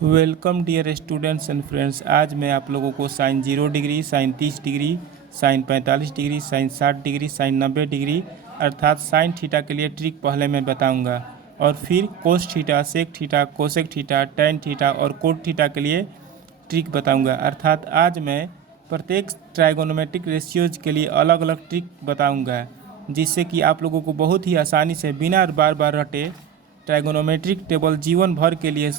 Welcome डियर स्टूडेंट्स एंड फ्रेंड्स। आज मैं आप लोगों को sine 0 degree, sine 30 degree, sine 45 degree, sine 60 degree, sine 90 degree अर्थात साइन थीटा के लिए ट्रिक पहले मैं बताऊंगा और फिर cos theta, sec theta, cosec theta, tan theta और कोट थीटा के लिए ट्रिक बताऊंगा। अर्थात आज मैं प्रत्येक ट्राइगोनोमेट्रिक रेशियोज के लिए अलग अलग ट्रिक बताऊंगा, जिससे कि आप लोगों को बहुत ही आसानी से बिना बार बार रटे ट्राइगोनोमेट्रिक टेबल जीवन भर के लिए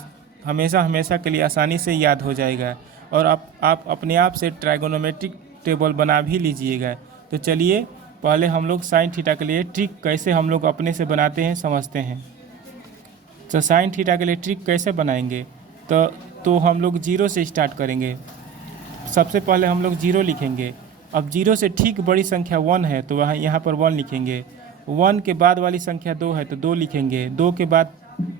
हमेशा हमेशा के लिए आसानी से याद हो जाएगा और आप अपने आप से ट्राइगोनोमेट्रिक टेबल बना भी लीजिएगा। तो चलिए पहले हम लोग साइन थीटा के लिए ट्रिक कैसे हम लोग अपने से बनाते हैं समझते हैं। तो साइन थीटा के लिए ट्रिक कैसे बनाएंगे तो हम लोग 0 से स्टार्ट करेंगे। सबसे पहले हम लोग 0 लिखेंगे। अब 0 से ठीक बड़ी संख्या 1 है तो वहाँ यहाँ पर 1 लिखेंगे। 1 के बाद वाली संख्या 2 है तो 2 लिखेंगे। 2 के बाद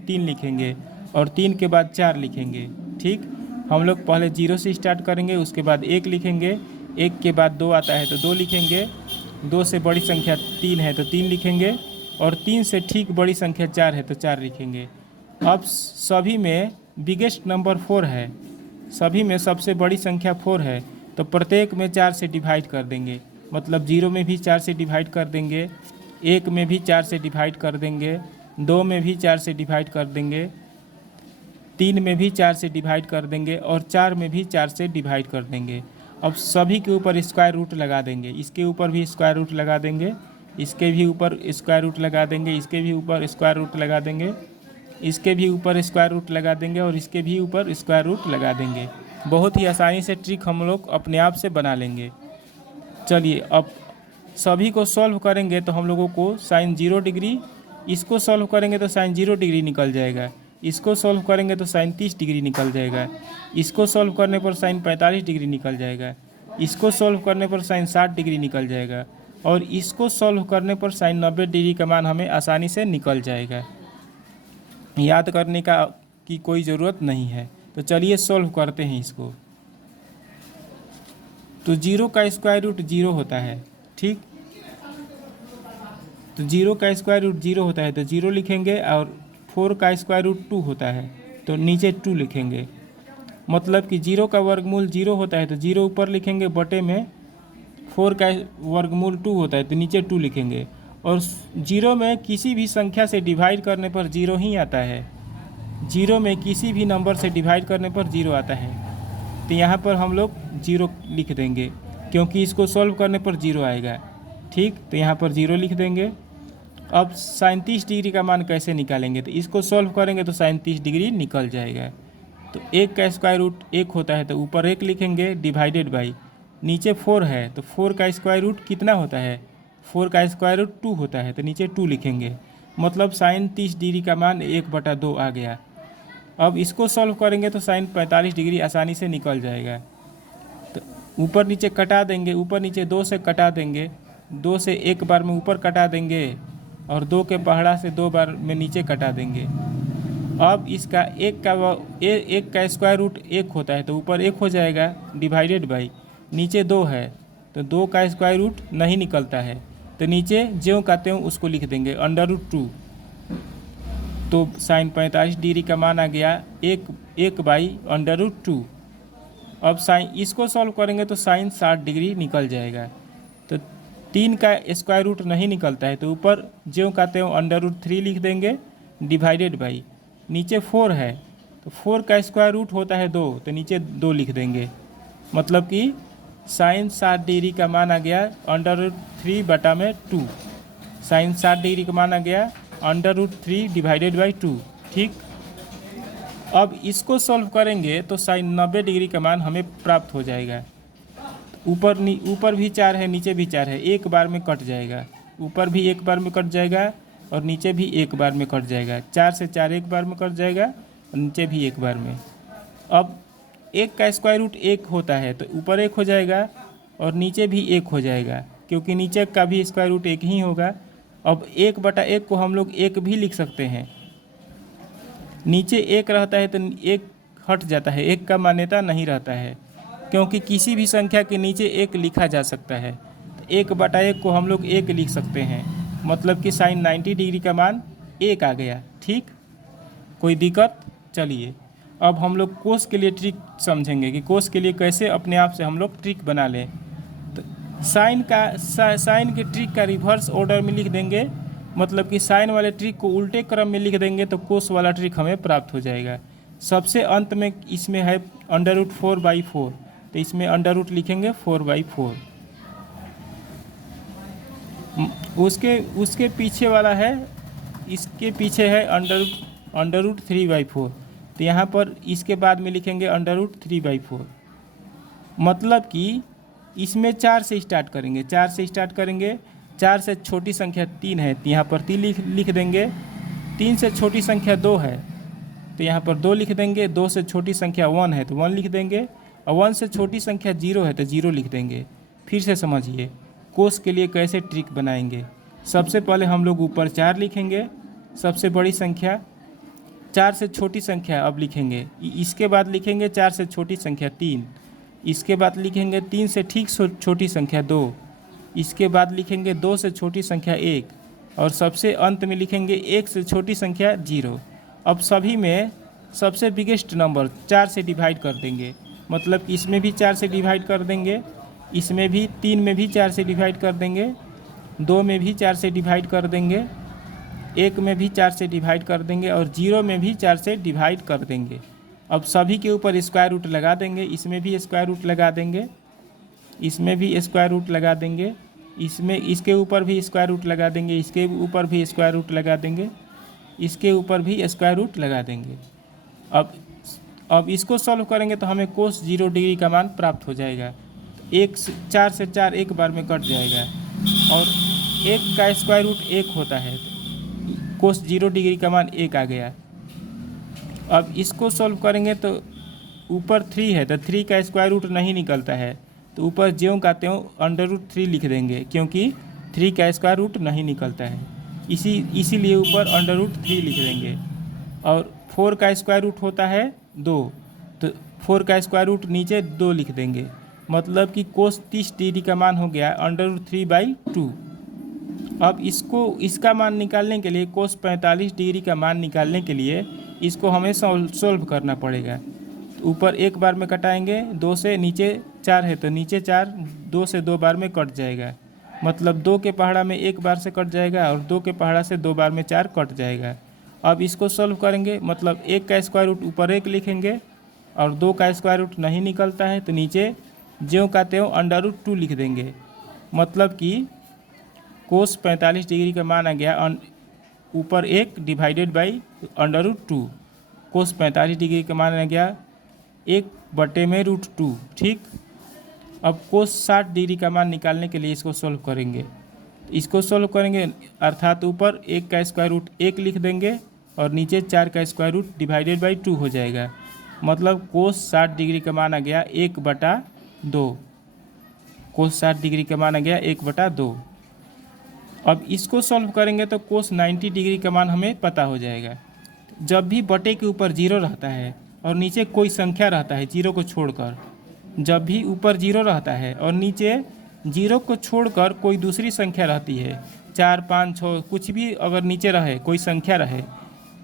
3 लिखेंगे और 3 के बाद 4 लिखेंगे। ठीक, हम लोग पहले 0 से स्टार्ट करेंगे, उसके बाद 1 लिखेंगे। 1 के बाद 2 आता है तो 2 लिखेंगे। 2 से बड़ी संख्या 3 है तो 3 लिखेंगे और 3 से ठीक बड़ी संख्या 4 है तो 4 लिखेंगे। अब सभी में बिगेस्ट नंबर 4 है, सभी में सबसे बड़ी संख्या 4 है तो प्रत्येक में 4 से डिवाइड कर देंगे। मतलब 0 में भी 4 से डिवाइड कर देंगे, 1 में भी 4 से डिवाइड कर देंगे, 2 में भी 4 से डिवाइड कर देंगे, 3 में भी 4 से डिवाइड कर देंगे और 4 में भी 4 से डिवाइड कर देंगे। अब सभी के ऊपर स्क्वायर रूट लगा देंगे। इसके ऊपर भी स्क्वायर रूट लगा देंगे, इसके भी ऊपर स्क्वायर रूट लगा देंगे, इसके भी ऊपर स्क्वायर रूट लगा देंगे, इसके भी ऊपर स्क्वायर रूट लगा देंगे और इसके भी ऊपर स्क्वायर रूट लगा देंगे। बहुत ही आसानी से ट्रिक हम लोग अपने आप से बना लेंगे। चलिए अब सभी को सॉल्व करेंगे तो हम लोगों को साइन 0 डिग्री, इसको सॉल्व करेंगे तो साइन 0 डिग्री निकल जाएगा, इसको सॉल्व करेंगे तो साइन 30 डिग्री निकल जाएगा, इसको सॉल्व करने पर साइन 45 डिग्री निकल जाएगा, इसको सॉल्व करने पर साइन 60 डिग्री निकल जाएगा और इसको सॉल्व करने पर साइन 90 डिग्री का मान हमें आसानी से निकल जाएगा। याद करने की कोई ज़रूरत नहीं है। तो चलिए सॉल्व करते हैं इसको। तो 0 का स्क्वायर रूट 0 होता है। ठीक, तो 0 का स्क्वायर रूट 0 होता है तो 0 लिखेंगे और 4 का स्क्वायर रूट 2 होता है तो नीचे 2 लिखेंगे। मतलब कि 0 का वर्गमूल 0 होता है तो 0 ऊपर लिखेंगे बटे में, 4 का वर्गमूल 2 होता है तो नीचे 2 लिखेंगे और 0 में किसी भी संख्या से डिवाइड करने पर 0 ही आता है। 0 में किसी भी नंबर से डिवाइड करने पर 0 आता है तो यहाँ पर हम लोग 0 लिख देंगे क्योंकि इसको सॉल्व करने पर 0 आएगा। ठीक, तो यहाँ पर 0 लिख देंगे। अब साइन 30 डिग्री का मान कैसे निकालेंगे तो इसको सॉल्व करेंगे तो साइन 30 डिग्री निकल जाएगा। तो 1 का स्क्वायर रूट 1 होता है तो ऊपर 1 लिखेंगे डिवाइडेड बाई, नीचे 4 है तो 4 का स्क्वायर रूट कितना होता है, 4 का स्क्वायर रूट 2 होता है तो नीचे 2 लिखेंगे। मतलब साइन 30 डिग्री का मान 1/2 आ गया। अब इसको सॉल्व करेंगे तो साइन 45 डिग्री आसानी से निकल जाएगा। तो ऊपर नीचे कटा देंगे, ऊपर नीचे 2 से कटा देंगे, 2 से एक बार में ऊपर कटा देंगे और 2 के पहाड़ा से 2 बार में नीचे कटा देंगे। अब इसका 1 का स्क्वायर रूट 1 होता है तो ऊपर 1 हो जाएगा डिवाइडेड बाई, नीचे 2 है तो 2 का स्क्वायर रूट नहीं निकलता है तो नीचे ज्यों का त्यों उसको लिख देंगे √2। तो साइन 45 डिग्री का मान आ गया 1/√2। अब साइन इसको सॉल्व करेंगे तो साइन 60 डिग्री निकल जाएगा। तो 3 का स्क्वायर रूट नहीं निकलता है तो ऊपर ज्यों का त्यों √3 लिख देंगे डिवाइडेड बाई, नीचे 4 है तो 4 का स्क्वायर रूट होता है 2 तो नीचे 2 लिख देंगे। मतलब कि साइन 60 डिग्री का मान आ गया √3/2। साइन 60 डिग्री का मान आ गया √3 डिवाइडेड बाई 2। ठीक, अब इसको सॉल्व करेंगे तो साइन 90 डिग्री का मान हमें प्राप्त हो जाएगा। ऊपर भी 4 है, नीचे भी 4 है, एक बार में कट जाएगा। ऊपर भी एक बार में कट जाएगा और नीचे भी एक बार में कट जाएगा। 4 से 4 एक बार में कट जाएगा और नीचे भी एक बार में। अब 1 का स्क्वायर रूट 1 होता है तो ऊपर 1 हो जाएगा और नीचे भी 1 हो जाएगा क्योंकि नीचे का भी स्क्वायर रूट 1 ही होगा। अब 1/1 को हम लोग 1 भी लिख सकते हैं। नीचे 1 रहता है तो 1 हट जाता है, 1 का मान्यता नहीं रहता है क्योंकि किसी भी संख्या के नीचे 1 लिखा जा सकता है। तो 1/1 को हम लोग 1 लिख सकते हैं। मतलब कि साइन 90 डिग्री का मान 1 आ गया। ठीक, कोई दिक्कत? चलिए अब हम लोग कोस के लिए ट्रिक समझेंगे कि कोस के लिए कैसे अपने आप से हम लोग ट्रिक बना लें। तो साइन के ट्रिक का रिवर्स ऑर्डर में लिख देंगे, मतलब कि साइन वाले ट्रिक को उल्टे क्रम में लिख देंगे तो कोस वाला ट्रिक हमें प्राप्त हो जाएगा। सबसे अंत में इसमें है √4/4, तो इसमें अंडर रूट लिखेंगे 4/4। उसके पीछे वाला है, इसके पीछे है √3/4, तो यहाँ पर इसके बाद में लिखेंगे √3/4। मतलब कि इसमें 4 से स्टार्ट करेंगे, 4 से छोटी संख्या 3 है तो यहाँ पर 3 लिख देंगे। 3 से छोटी संख्या 2 है तो यहाँ पर 2 लिख देंगे। 2 से छोटी संख्या 1 है तो 1 लिख देंगे, और 1 से छोटी संख्या 0 है तो 0 लिख देंगे। फिर से समझिए कोस के लिए कैसे ट्रिक बनाएंगे। सबसे पहले हम लोग ऊपर 4 लिखेंगे, सबसे बड़ी संख्या। 4 से छोटी संख्या अब लिखेंगे, इसके बाद लिखेंगे 4 से छोटी संख्या 3, इसके बाद लिखेंगे 3 से ठीक छोटी संख्या 2, इसके बाद लिखेंगे 2 से छोटी संख्या 1, और सबसे अंत में लिखेंगे 1 से छोटी संख्या 0। अब सभी में सबसे बिगेस्ट नंबर 4 से डिवाइड कर देंगे, मतलब कि इसमें भी 4 से डिवाइड कर देंगे, इसमें भी 3 में भी 4 से डिवाइड कर देंगे, 2 में भी 4 से डिवाइड कर देंगे, 1 में भी 4 से डिवाइड कर देंगे, और 0 में भी 4 से डिवाइड कर देंगे। अब सभी के ऊपर स्क्वायर रूट लगा देंगे, इसमें भी स्क्वायर रूट लगा देंगे, इसमें भी स्क्वायर रूट लगा देंगे, इसके ऊपर भी स्क्वायर रूट लगा देंगे, इसके ऊपर भी स्क्वायर रूट लगा देंगे, इसके ऊपर भी स्क्वायर रूट लगा देंगे। अब इसको सॉल्व करेंगे तो हमें कोस 0 डिग्री का मान प्राप्त हो जाएगा। 4 से 4 एक बार में कट जाएगा, और 1 का स्क्वायर रूट 1 होता है, कोस 0 डिग्री का मान 1 आ गया। अब इसको सॉल्व करेंगे तो ऊपर 3 है तो 3 का स्क्वायर रूट नहीं निकलता है, तो ऊपर ज्यों का त्यों √3 लिख देंगे, क्योंकि 3 का स्क्वायर रूट नहीं निकलता है, इसीलिए ऊपर √3 लिख देंगे। और 4 का स्क्वायर रूट होता है 2, तो 4 का स्क्वायर रूट नीचे 2 लिख देंगे, मतलब कि कोस 30 डिग्री का मान हो गया √3/2। अब इसका मान निकालने के लिए, कोस 45 डिग्री का मान निकालने के लिए इसको हमें सॉल्व करना पड़ेगा। तो ऊपर एक बार में कटाएंगे, 2 से नीचे 4 है तो नीचे 4, 2 से 2 बार में कट जाएगा, मतलब 2 के पहाड़ा में 1 बार से कट जाएगा, और 2 के पहाड़ा से 2 बार में 4 कट जाएगा। अब इसको सॉल्व करेंगे, मतलब 1 का स्क्वायर रूट ऊपर 1 लिखेंगे, और 2 का स्क्वायर रूट नहीं निकलता है तो नीचे ज्यों का त्यों √2 लिख देंगे, मतलब कि कोस 45 डिग्री का मान आ गया ऊपर 1 डिवाइडेड बाई √2। कोस 45 डिग्री का मान आ गया 1/√2। ठीक, अब कोस 60 डिग्री का मान निकालने के लिए इसको सॉल्व करेंगे, अर्थात ऊपर 1 का स्क्वायर रूट 1 लिख देंगे, और नीचे 4 का स्क्वायर रूट डिवाइडेड बाई 2 हो जाएगा, मतलब कोस 60 डिग्री का मान आ गया 1/2। कोस 60 डिग्री का मान आ गया 1/2। अब इसको सॉल्व करेंगे तो कोस 90 डिग्री का मान हमें पता हो जाएगा। जब भी बटे के ऊपर 0 रहता है और नीचे कोई संख्या रहता है 0 को छोड़कर, जब भी ऊपर 0 रहता है और नीचे 0 को छोड़कर कोई दूसरी संख्या रहती है, 4, 5, 6 कुछ भी अगर नीचे रहे, कोई संख्या रहे,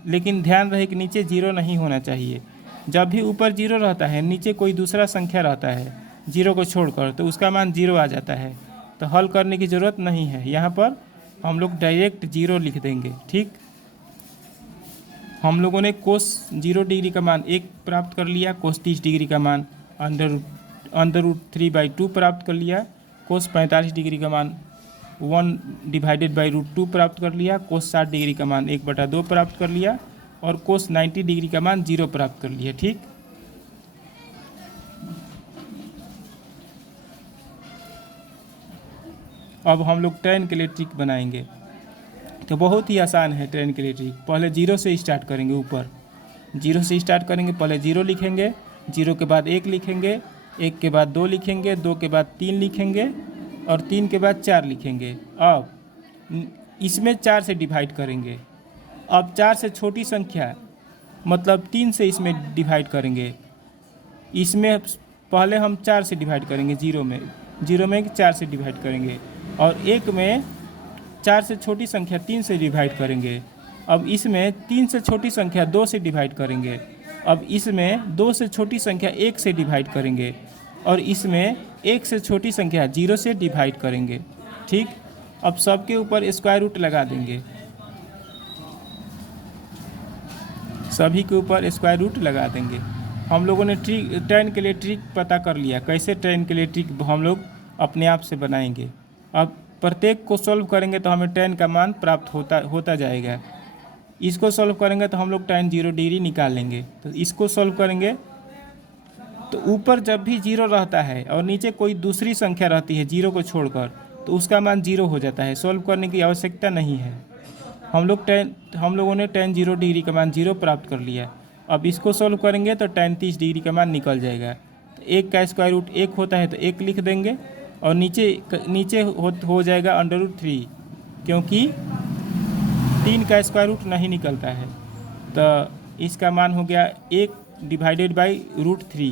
लेकिन ध्यान रहे कि नीचे 0 नहीं होना चाहिए। जब भी ऊपर 0 रहता है, नीचे कोई दूसरा संख्या रहता है 0 को छोड़कर, तो उसका मान 0 आ जाता है, तो हल करने की ज़रूरत नहीं है। यहाँ पर हम लोग डायरेक्ट 0 लिख देंगे। ठीक, हम लोगों ने कोस 0 डिग्री का मान 1 प्राप्त कर लिया, कोस 30 डिग्री का मान √3/2 प्राप्त कर लिया, कोस 45 डिग्री का मान 1/√2 प्राप्त कर लिया, कोस 60 डिग्री का मान 1/2 प्राप्त कर लिया, और कोस 90 डिग्री का मान 0 प्राप्त कर लिया। ठीक, अब हम लोग tan के लिए ट्रिक बनाएंगे, तो बहुत ही आसान है tan के लिए ट्रिक। पहले 0 से स्टार्ट करेंगे, ऊपर 0 से स्टार्ट करेंगे, पहले 0 लिखेंगे, 0 के बाद 1 लिखेंगे, 1 के बाद 2 लिखेंगे, 2 के बाद 3 लिखेंगे, और 3 के बाद 4 लिखेंगे। अब इसमें 4 से डिवाइड करेंगे। अब 4 से छोटी संख्या मतलब 3 से इसमें डिवाइड करेंगे। इसमें पहले हम 4 से डिवाइड करेंगे, 0 में 4 से डिवाइड करेंगे, और 1 में 4 से छोटी संख्या 3 से डिवाइड करेंगे। अब इसमें 3 से छोटी संख्या 2 से डिवाइड करेंगे, अब इसमें 2 से छोटी संख्या 1 से डिवाइड करेंगे और इसमें 1 से छोटी संख्या 0 से डिवाइड करेंगे। ठीक, अब सबके ऊपर स्क्वायर रूट लगा देंगे, सभी के ऊपर स्क्वायर रूट लगा देंगे। हम लोगों ने ट्रिक टेन के लिए ट्रिक पता कर लिया, कैसे टेन के लिए ट्रिक हम लोग अपने आप से बनाएंगे। अब प्रत्येक को सॉल्व करेंगे तो हमें टेन का मान प्राप्त होता जाएगा। इसको सॉल्व करेंगे तो हम लोग टेन 0 डिग्री निकाल लेंगे। तो इसको सॉल्व करेंगे तो ऊपर जब भी 0 रहता है और नीचे कोई दूसरी संख्या रहती है 0 को छोड़कर, तो उसका मान 0 हो जाता है। सॉल्व करने की आवश्यकता नहीं है। हम लोगों ने टेन 0 डिग्री का मान 0 प्राप्त कर लिया। अब इसको सॉल्व करेंगे तो टेन 30 डिग्री का मान निकल जाएगा। तो 1 का स्क्वायर रूट 1 होता है तो 1 लिख देंगे और नीचे हो जाएगा √3, क्योंकि 3 का स्क्वायर रूट नहीं निकलता है। तो इसका मान हो गया 1 डिवाइडेड बाई √3।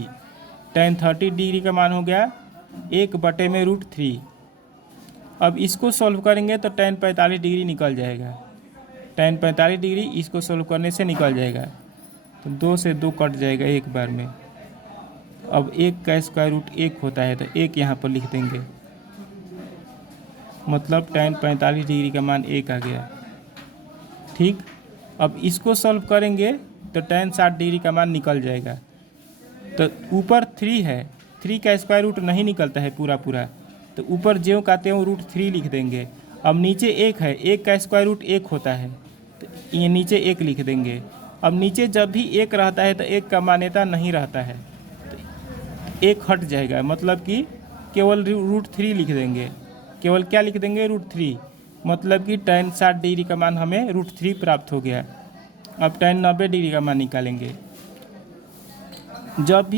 टेन 30 डिग्री का मान हो गया 1/√3। अब इसको सॉल्व करेंगे तो टेन 45 डिग्री निकल जाएगा। टेन 45 डिग्री इसको सॉल्व करने से निकल जाएगा। तो 2 से 2 कट जाएगा एक बार में। अब 1 का स्क्वायर रूट 1 होता है तो 1 यहाँ पर लिख देंगे, मतलब टेन 45 डिग्री का मान 1 आ गया। ठीक, अब इसको सॉल्व करेंगे तो टेन 60 डिग्री का मान निकल जाएगा। तो ऊपर 3 है, 3 का स्क्वायर रूट नहीं निकलता है पूरा, तो ऊपर ज्यों का त्यों √3 लिख देंगे। अब नीचे 1 है, 1 का स्क्वायर रूट 1 होता है तो ये नीचे 1 लिख देंगे। अब नीचे जब भी 1 रहता है तो 1 का मान्यता नहीं रहता है, तो 1 हट जाएगा, मतलब कि केवल √3 लिख देंगे। केवल क्या लिख देंगे? √3, मतलब कि टेन 60 डिग्री का मान हमें √3 प्राप्त हो गया। अब टेन 90 डिग्री का मान निकालेंगे। जब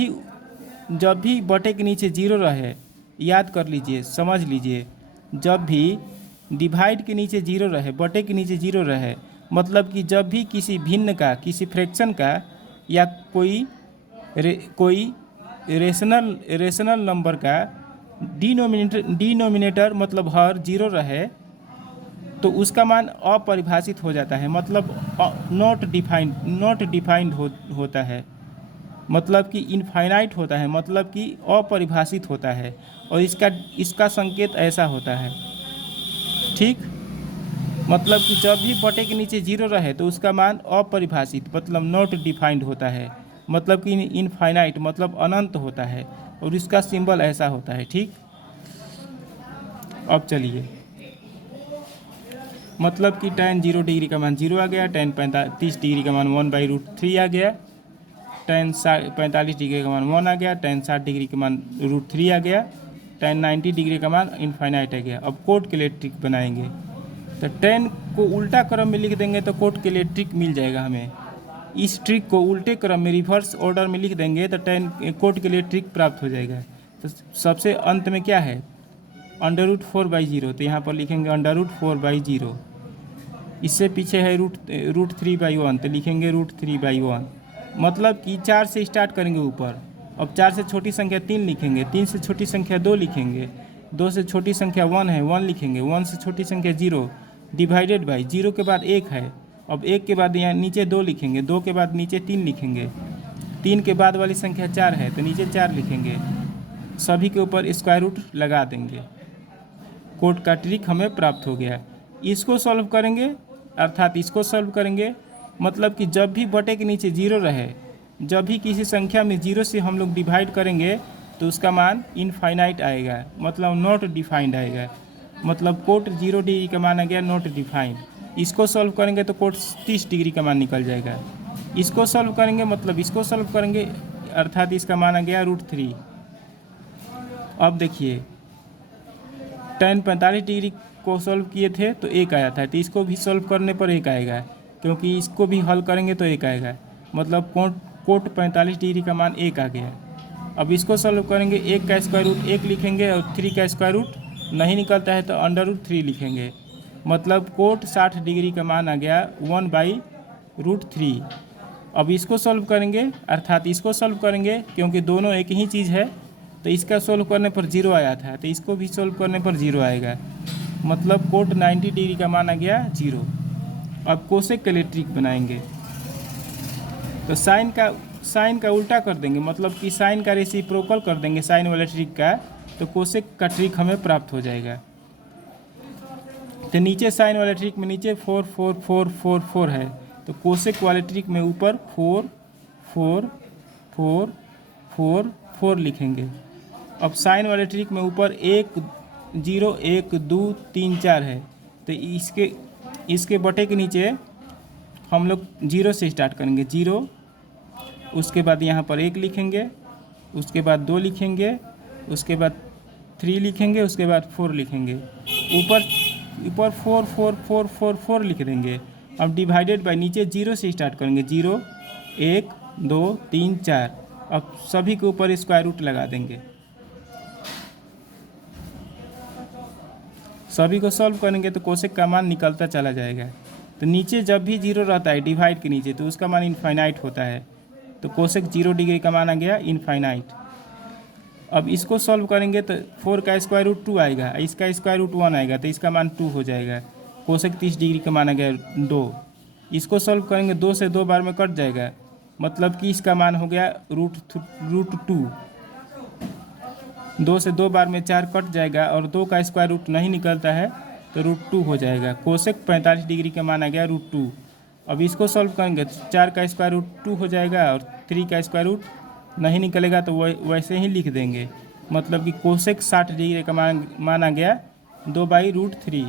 भी बटे के नीचे 0 रहे, याद कर लीजिए, समझ लीजिए, जब भी डिवाइड के नीचे 0 रहे, बटे के नीचे 0 रहे, मतलब कि जब भी किसी भिन्न का, किसी फ्रैक्शन का या कोई रेशनल नंबर का डिनोमिनेटर मतलब हर 0 रहे तो उसका मान अपरिभाषित हो जाता है, मतलब नॉट डिफाइंड होता है, मतलब कि इनफाइनाइट होता है, मतलब कि अपरिभाषित होता है। और इसका संकेत ऐसा होता है। ठीक, मतलब कि जब भी बटे के नीचे 0 रहे तो उसका मान अपरिभाषित मतलब नॉट डिफाइंड होता है, मतलब कि इनफाइनाइट मतलब अनंत होता है, और इसका सिंबल ऐसा होता है। ठीक, अब चलिए, मतलब कि टेन 0 डिग्री का मान 0 आ गया, टेन 30 डिग्री का मान 1/√3 आ गया, टेन 45 डिग्री का मान 1 आ गया, टेन 60 डिग्री का मान √3 आ गया, टेन 90 डिग्री का मान इनफाइनाइट आ गया। अब कोट के लिए ट्रिक बनाएंगे तो टेन को उल्टा क्रम में लिख देंगे तो कोट के लिए ट्रिक मिल जाएगा हमें। इस ट्रिक को उल्टे क्रम में रिवर्स ऑर्डर में लिख देंगे तो टेन कोट के लिए ट्रिक प्राप्त हो जाएगा। तो सबसे अंत में क्या है? √4/0, तो यहाँ पर लिखेंगे √4/0। इससे पीछे है √3/1 तो लिखेंगे √3/1, मतलब कि 4 से स्टार्ट करेंगे ऊपर। अब 4 से छोटी संख्या 3 लिखेंगे, 3 से छोटी संख्या 2 लिखेंगे, 2 से छोटी संख्या 1 है 1 लिखेंगे, 1 से छोटी संख्या 0 डिवाइडेड बाई 0 के बाद 1 है। अब 1 के बाद यहाँ नीचे 2 लिखेंगे, 2 के बाद नीचे 3 लिखेंगे, 3 के बाद वाली संख्या 4 है तो नीचे 4 लिखेंगे, सभी के ऊपर स्क्वायर रूट लगा देंगे। कोट का ट्रिक हमें प्राप्त हो गया। इसको सॉल्व करेंगे, अर्थात इसको सॉल्व करेंगे, मतलब कि जब भी बटे के नीचे 0 रहे, जब भी किसी संख्या में 0 से हम लोग डिवाइड करेंगे तो उसका मान इनफाइनाइट आएगा, मतलब नॉट डिफाइंड आएगा, मतलब कोट 0 डिग्री का मान आ गया नॉट डिफाइंड। इसको सॉल्व करेंगे तो कोट 30 डिग्री का मान निकल जाएगा। इसको सॉल्व करेंगे, मतलब इसको सॉल्व करेंगे, अर्थात इसका मान आ गया √3। अब देखिए, टेन 45 डिग्री को सॉल्व किए थे तो 1 आया था, तो इसको भी सॉल्व करने पर 1 आएगा, क्योंकि इसको भी हल करेंगे तो 1 आएगा, मतलब कोट 45 डिग्री का मान 1 आ गया। अब इसको सॉल्व करेंगे, 1 का स्क्वायर रूट 1 लिखेंगे और 3 का स्क्वायर रूट नहीं निकलता है तो √3 लिखेंगे, मतलब कोट 60 डिग्री का मान आ गया 1/√3। अब इसको सॉल्व करेंगे, अर्थात इसको सॉल्व करेंगे, क्योंकि दोनों एक ही चीज़ है, तो इसका सॉल्व करने पर 0 आया था तो इसको भी सॉल्व करने पर 0 आएगा, मतलब कोट 90 डिग्री का मान आ गया 0। अब कोसेक के लिए ट्रिक बनाएंगे तो साइन का उल्टा कर देंगे, मतलब कि साइन का रेसिप्रोकल कर देंगे साइन वाले ट्रिक का, तो कोसेक का ट्रिक हमें प्राप्त हो जाएगा। तो नीचे साइन वाले ट्रिक में नीचे 4 4 4 4 4 है, तो कोसेक वाले ट्रिक में ऊपर 4 4 4 4 4 लिखेंगे। अब साइन वाले ट्रिक में ऊपर 1 0 1 2 3 4 है, तो इसके बटे के नीचे हम लोग 0 से स्टार्ट करेंगे, 0, उसके बाद यहाँ पर 1 लिखेंगे, उसके बाद 2 लिखेंगे, उसके बाद 3 लिखेंगे, उसके बाद 4 लिखेंगे, ऊपर 4 4 4 4 4 लिख देंगे। अब डिवाइडेड बाय नीचे 0 से स्टार्ट करेंगे, 0 1 2 3 4। अब सभी के ऊपर स्क्वायर रूट लगा देंगे। सभी को सॉल्व करेंगे तो कोसेक का मान निकलता चला जाएगा। तो नीचे जब भी 0 रहता है डिवाइड के नीचे, तो उसका मान इनफाइनाइट होता है, तो कोसेक 0 डिग्री का मान आ गया इनफाइनाइट। अब इसको सॉल्व करेंगे तो 4 का स्क्वायर रूट 2 आएगा, इसका स्क्वायर रूट 1 आएगा, तो इसका मान 2 हो जाएगा। कोसेक 30 डिग्री का मान आ गया 2। इसको सॉल्व करेंगे 2 से 2 बार में कट जाएगा, मतलब कि इसका मान हो गया रूट 2। 2 से 2 बार में 4 कट जाएगा और 2 का स्क्वायर रूट नहीं निकलता है, तो रूट 2 हो जाएगा। कोसेक 45 डिग्री का मान आ गया रूट 2। अब इसको सॉल्व करेंगे तो 4 का स्क्वायर रूट 2 हो जाएगा और 3 का स्क्वायर रूट नहीं निकलेगा, तो वैसे ही लिख देंगे, मतलब कि कोसेक 60 डिग्री का मान आ गया 2/√3।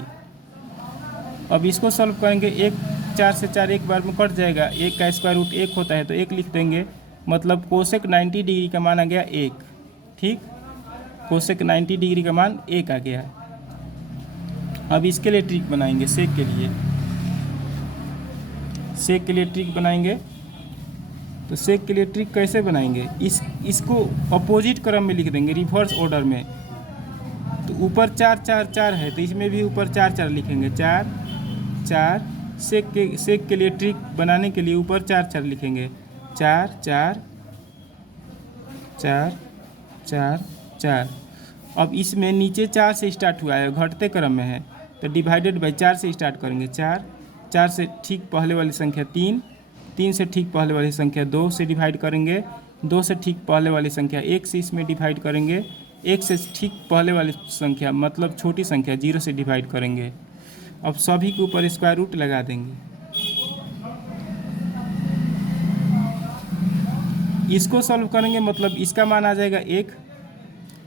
अब इसको सॉल्व करेंगे, 4 से 4 एक बार में कट जाएगा, 1 का स्क्वायर रूट 1 होता है, तो 1 लिख देंगे, मतलब कोसेक 90 डिग्री का मान आ गया 1। ठीक, कोसेक 90 डिग्री का मान 1 आ गया। अब इसके लिए ट्रिक बनाएंगे, सेक के लिए ट्रिक बनाएंगे। तो सेक के लिए ट्रिक कैसे बनाएंगे, इसको अपोजिट क्रम में लिख देंगे, रिवर्स ऑर्डर में। तो ऊपर 4 4 4 है, तो इसमें भी ऊपर 4 4 लिखेंगे, 4 4। सेक के लिए ट्रिक बनाने के लिए ऊपर 4 4 लिखेंगे, 4 4 4 4 4। अब इसमें नीचे 4 से स्टार्ट हुआ है, घटते क्रम में है, तो डिवाइडेड बाय 4 से स्टार्ट करेंगे, 4 4 से ठीक पहले वाली संख्या 3, 3 से ठीक पहले वाली संख्या 2 से डिवाइड करेंगे, 2 से ठीक पहले वाली संख्या 1 से इसमें डिवाइड करेंगे, 1 से ठीक पहले वाली संख्या मतलब छोटी संख्या 0 से डिवाइड करेंगे। अब सभी के ऊपर स्क्वायर रूट लगा देंगे। इसको सॉल्व करेंगे मतलब इसका मान आ जाएगा 1,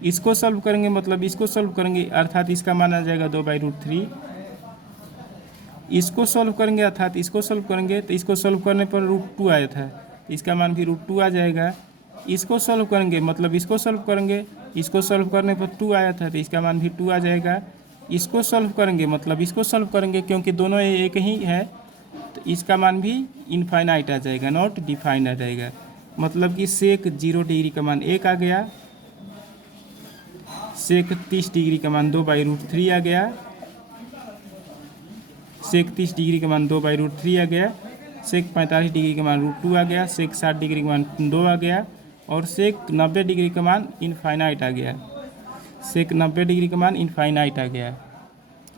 इसको सॉल्व करेंगे मतलब इसको सॉल्व करेंगे, अर्थात इसका मान आ जाएगा 2/√3। इसको सॉल्व करेंगे अर्थात इसको सॉल्व करेंगे, तो इसको सॉल्व करने पर √2 आया था, तो इसका मान भी √2 आ जाएगा। इसको सॉल्व करेंगे मतलब इसको सॉल्व करेंगे, इसको सॉल्व करने पर 2 आया था, तो इसका मान भी 2 आ जाएगा। इसको सॉल्व करेंगे मतलब इसको सॉल्व करेंगे, क्योंकि दोनों एक ही है, तो इसका मान भी इनफाइनाइट आ जाएगा, नॉट डिफाइंड आ जाएगा। मतलब कि सेक 0 डिग्री का मान 1 आ गया, सेक 30 डिग्री का मान 2/√3 आ गया, सेक 30 डिग्री का मान 2/√3 आ गया, सेक 45 डिग्री का मान √2 आ गया, सेक 60 डिग्री का मान 2 आ गया, और सेक 90 डिग्री का मान इनफाइनाइट आ गया। सेक 90 डिग्री का मान इनफाइनाइट आ गया।